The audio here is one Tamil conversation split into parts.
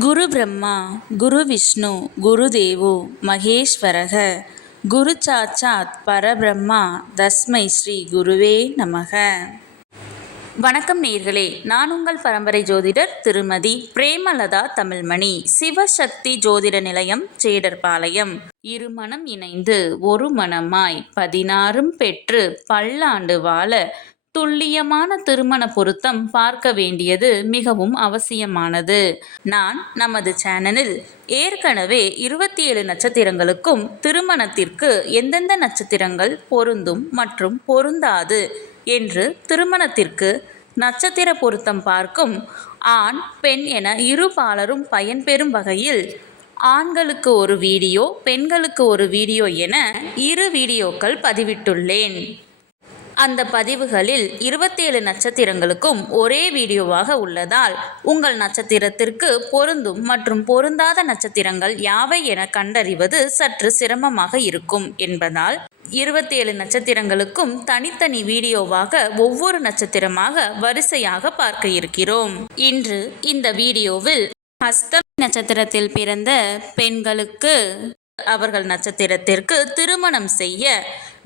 குரு பிரம்மா குரு விஷ்ணு குரு தேவோ மகேஸ்வரக குரு சாட்சாத் பரபிரம்மா தஸ்மை ஸ்ரீ குருவே நமக. வணக்கம் நேயர்களே, நான் உங்கள் பரம்பரை ஜோதிடர் திருமதி பிரேமலதா தமிழ்மணி. சிவசக்தி ஜோதிட நிலையம், ஜேடர்பாளையம். இருமனம் இணைந்து ஒரு மனமாய் 16 பெற்று பல்லாண்டு வாழ துல்லியமான திருமண பொருத்தம் பார்க்க வேண்டியது மிகவும் அவசியமானது. நான் நமது சேனலில் ஏற்கனவே 27 நட்சத்திரங்களுக்கும் திருமணத்திற்கு எந்தெந்த நட்சத்திரங்கள் பொருந்தும் மற்றும் பொருந்தாது என்று திருமணத்திற்கு நட்சத்திர பொருத்தம் பார்க்கும் ஆண் பெண் என இரு பாலரும் பயன்பெறும் வகையில் ஆண்களுக்கு ஒரு வீடியோ, பெண்களுக்கு ஒரு வீடியோ என 2 வீடியோக்கள் பதிவிட்டுள்ளேன். அந்த பதிவுகளில் 27 நட்சத்திரங்களுக்கும் ஒரே வீடியோவாக உள்ளதால் உங்கள் நட்சத்திரத்திற்கு பொருந்தும் மற்றும் பொருந்தாத நட்சத்திரங்கள் யாவை என கண்டறிவது சற்று சிரமமாக இருக்கும் என்பதால் 27 நட்சத்திரங்களுக்கும் தனித்தனி வீடியோவாக ஒவ்வொரு நட்சத்திரமாக வரிசையாக பார்க்க இருக்கிறோம். இன்று இந்த வீடியோவில் ஹஸ்தம் நட்சத்திரத்தில் பிறந்த பெண்களுக்கு அவர்கள் நட்சத்திரத்திற்கு திருமணம் செய்ய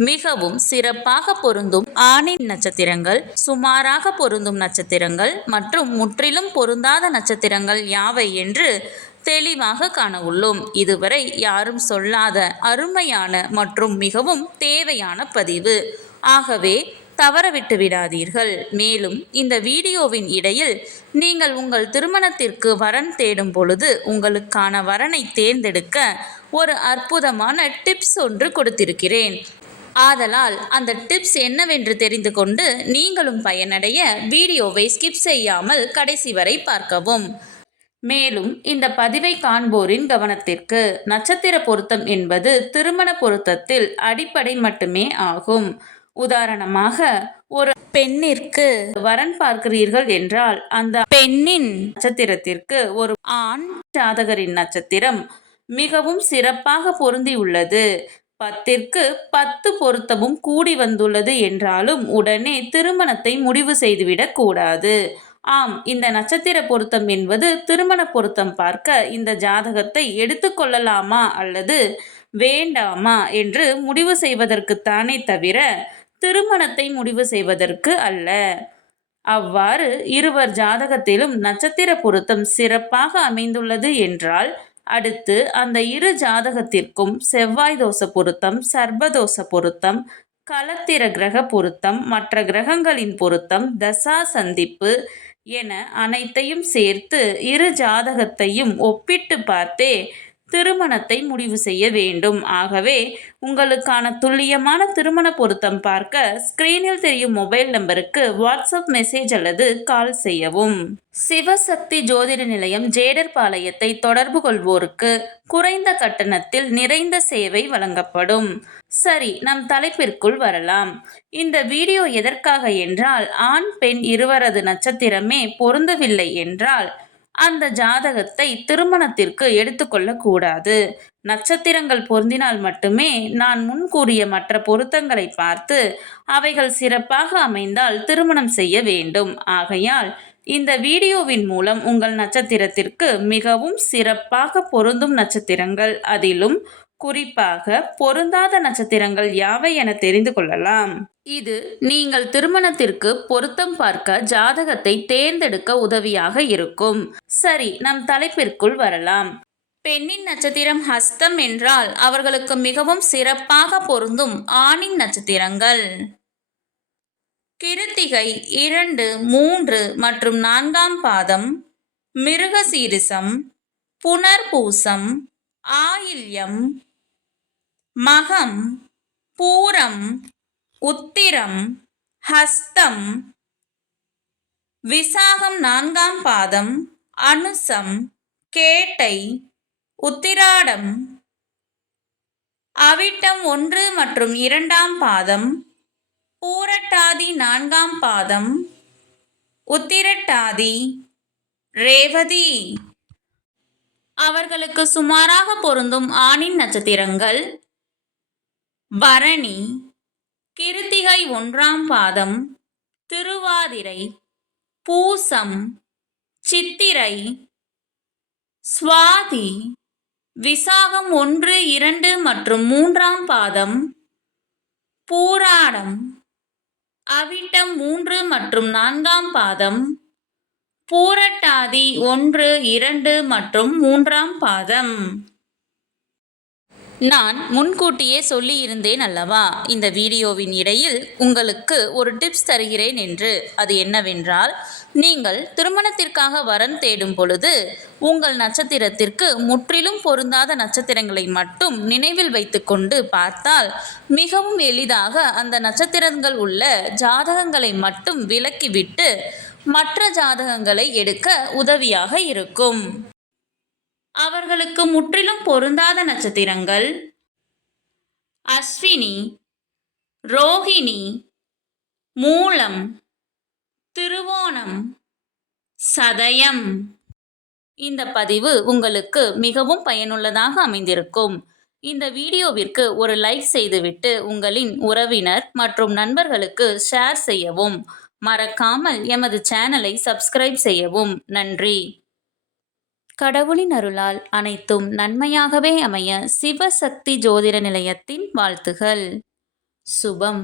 மிகவும் சிறப்பாக பொருந்தும் ஆணின் நட்சத்திரங்கள், சுமாராக பொருந்தும் நட்சத்திரங்கள் மற்றும் முற்றிலும் பொருந்தாத நட்சத்திரங்கள் யாவை என்று தெளிவாக காண உள்ளோம். இதுவரை யாரும் சொல்லாத அருமையான மற்றும் மிகவும் தேவையான பதிவு. ஆகவே தவறவிட்டு விடாதீர்கள். மேலும் இந்த வீடியோவின் இடையில் நீங்கள் உங்கள் திருமணத்திற்கு வரன் தேடும் பொழுது உங்களுக்கான வரனை தேர்ந்தெடுக்க ஒரு அற்புதமான டிப்ஸ் ஒன்று கொடுத்திருக்கிறேன். ஆதலால் அந்த டிப்ஸ் என்னவென்று தெரிந்து கொண்டு நீங்களும் பயனடைய வீடியோவை ஸ்கிப் செய்யாமல் கடைசி வரை பார்க்கவும். மேலும் இந்த பதிவை காண்போரின் கவனத்திற்கு, நட்சத்திர பொருத்தம் என்பது திருமண பொருத்தத்தில் அடிப்படை மட்டுமே ஆகும். உதாரணமாக, ஒரு பெண்ணிற்கு வரன் பார்க்கிறீர்கள் என்றால் அந்த பெண்ணின் நட்சத்திரத்திற்கு ஒரு ஆண் ஜாதகரின் நட்சத்திரம் மிகவும் சிறப்பாக பொருந்தியுள்ளது, 10ற்கு 10 பொருத்தமும் கூடி வந்துள்ளது என்றாலும் உடனே திருமணத்தை முடிவு செய்துவிடக் கூடாது. ஆம், இந்த நட்சத்திர பொருத்தம் என்பது திருமண பொருத்தம் பார்க்க இந்த ஜாதகத்தை எடுத்துக்கொள்ளலாமா அல்லது வேண்டாமா என்று முடிவு செய்வதற்குத்தானே தவிர திருமணத்தை முடிவு செய்வதற்கு அல்ல. அவ்வாறு இருவர் ஜாதகத்திலும் நட்சத்திர பொருத்தம் சிறப்பாக அமைந்துள்ளது என்றால் அடுத்து அந்த இரு ஜாதகத்திற்கும் செவ்வாய் தோஷ பொருத்தம், சர்ப்பதோஷ பொருத்தம், களத்திர கிரக பொருத்தம், மற்ற கிரகங்களின் பொருத்தம், தசா சந்திப்பு என அனைத்தையும் சேர்த்து இரு ஜாதகத்தையும் ஒப்பிட்டு பார்த்தே திருமணத்தை முடிவு செய்ய வேண்டும். ஆகவே உங்களுக்கான துல்லியமான திருமண பொருத்தம் பார்க்க ஸ்கிரீனில் தெரியும் மொபைல் நம்பருக்கு வாட்ஸ்அப் மெசேஜ் அல்லது கால் செய்யவும். சிவசக்தி ஜோதிட நிலையம், ஜேடர்பாளையத்தை தொடர்பு கொள்வோருக்கு குறைந்த கட்டணத்தில் நிறைந்த சேவை வழங்கப்படும். சரி, நம் தலைப்பிற்குள் வரலாம். இந்த வீடியோ எதற்காக என்றால், ஆண் பெண் இருவரது நட்சத்திரமே பொருந்தவில்லை என்றால் அந்த ஜாதகத்தை திருமணத்திற்கு எடுத்துக்கொள்ளக்கூடாது. நட்சத்திரங்கள் பொருந்தினால் மட்டுமே நான் முன் கூறிய மற்ற பொருத்தங்களை பார்த்து அவைகள் சிறப்பாக அமைந்தால் திருமணம் செய்ய வேண்டும். ஆகையால் இந்த வீடியோவின் மூலம் உங்கள் நட்சத்திரத்திற்கு மிகவும் சிறப்பாக பொருந்தும் நட்சத்திரங்கள், அதிலும் குறிப்பாக பொருந்தாத நட்சத்திரங்கள் யாவை என தெரிந்து கொள்ளலாம். இது நீங்கள் திருமணத்திற்கு பொருத்தம் பார்க்க ஜாதகத்தை தேர்ந்தெடுக்க உதவியாக இருக்கும். சரி, நம் தலைப்பிற்குள் வரலாம். பெண்ணின் நட்சத்திரம் ஹஸ்தம் என்றால் அவர்களுக்கு மிகவும் சிறப்பாக பொருந்தும் ஆணின் நட்சத்திரங்கள் கிருத்திகை 2, 3 மற்றும் 4ஆம் பாதம், மிருகசீரிசம், புனர்பூசம், ஆயில்யம், மகம், பூரம், உத்திரம், ஹஸ்தம், விசாகம் 4ஆம் பாதம், அனுசம், கேட்டை, உத்திராடம், அவிட்டம் 1 மற்றும் 2ஆம் பாதம், பூரட்டாதி 4ஆம் பாதம், உத்திரட்டாதி, ரேவதி. அவர்களுக்கு சுமாராக பொருந்தும் ஆணின் நட்சத்திரங்கள் பரணி, கிருத்திகை 1ஆம் பாதம், திருவாதிரை, பூசம், சித்திரை, சுவாதி விசாகம் 1, 2 மற்றும் 3ஆம் பாதம். பூராடம் அவிட்டம் 3 மற்றும் 4ஆம் பாதம். பூரட்டாதி 1, 2 மற்றும் 3ஆம் பாதம். நான் முன்கூட்டியே சொல்லியிருந்தேன் அல்லவா, இந்த வீடியோவின் இடையில் உங்களுக்கு ஒரு டிப்ஸ் தருகிறேன் என்று. அது என்னவென்றால், நீங்கள் திருமணத்திற்காக வரன் தேடும் பொழுது உங்கள் நட்சத்திரத்திற்கு முற்றிலும் பொருந்தாத நட்சத்திரங்களை மட்டும் நினைவில் வைத்துக்கொண்டு பார்த்தால் மிகவும் எளிதாக அந்த நட்சத்திரங்கள் உள்ள ஜாதகங்களை மட்டும் விலக்கிவிட்டு மற்ற ஜாதகங்களை எடுக்க உதவியாக இருக்கும். அவர்களுக்கு முற்றிலும் பொருந்தாத நட்சத்திரங்கள் அஸ்வினி, ரோகிணி, மூலம், திருவோணம், சதயம். இந்த பதிவு உங்களுக்கு மிகவும் பயனுள்ளதாக அமைந்திருக்கும். இந்த வீடியோவிற்கு ஒரு லைக் செய்துவிட்டு உங்களின் உறவினர் மற்றும் நண்பர்களுக்கு ஷேர் செய்யவும். மறக்காமல் எமது சேனலை சப்ஸ்கிரைப் செய்யவும். நன்றி. கடவுளின் அருளால் அனைத்தும் நன்மையாகவே அமைய சிவசக்தி ஜோதிட நிலையத்தின் வாழ்த்துகள். சுபம்.